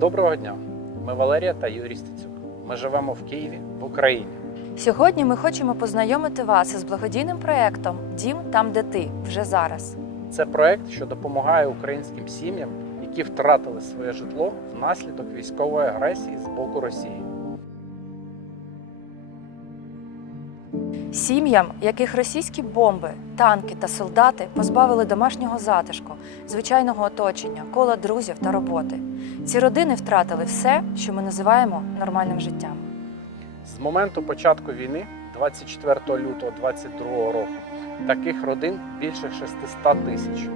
Доброго дня! Ми Валерія та Юрій Стецюк. Ми живемо в Києві, в Україні. Сьогодні ми хочемо познайомити вас із благодійним проєктом Дім там, де ти вже зараз. Це проект, що допомагає українським сім'ям, які втратили своє житло внаслідок військової агресії з боку Росії. Сім'ям, яких російські бомби, танки та солдати позбавили домашнього затишку, звичайного оточення, кола друзів та роботи. Ці родини втратили все, що ми називаємо нормальним життям. З моменту початку війни, 24 лютого 2022 року, таких родин більше 600 тисяч.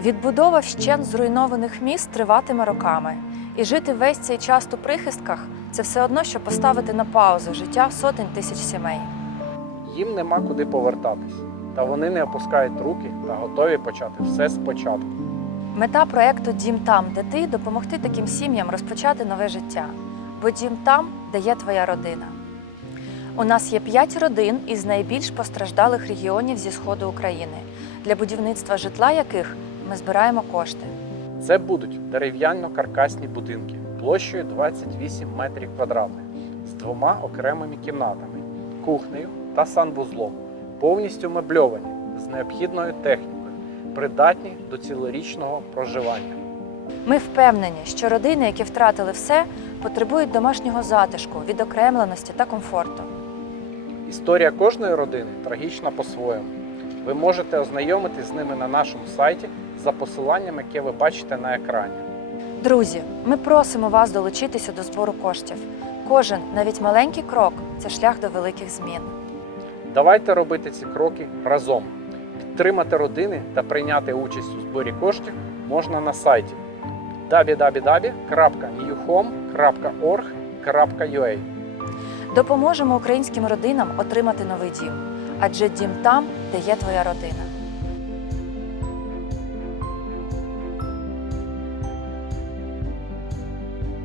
Відбудова вщен зруйнованих міст триватиме роками, і жити весь цей час у прихистках це все одно, що поставити на паузу життя сотень тисяч сімей. Їм нема куди повертатись, та вони не опускають руки та готові почати все спочатку. Мета проекту Дім там, де ти допомогти таким сім'ям розпочати нове життя. Бо дім там, де є твоя родина. У нас є п'ять родин із найбільш постраждалих регіонів зі сходу України, для будівництва житла яких ми збираємо кошти. Це будуть дерев'яно-каркасні будинки площею 28 метрів квадратних з двома окремими кімнатами, кухнею та санвузлом, повністю мебльовані з необхідною технікою, придатні до цілорічного проживання. Ми впевнені, що родини, які втратили все, потребують домашнього затишку, відокремленості та комфорту. Історія кожної родини трагічна по-своєму. Ви можете ознайомитись з ними на нашому сайті за посиланням, яке ви бачите на екрані. Друзі, ми просимо вас долучитися до збору коштів. Кожен, навіть маленький крок це шлях до великих змін. Давайте робити ці кроки разом. Підтримати родини та прийняти участь у зборі коштів можна на сайті www.newhome.org.ua Допоможемо українським родинам отримати новий дім, адже дім там, де є твоя родина.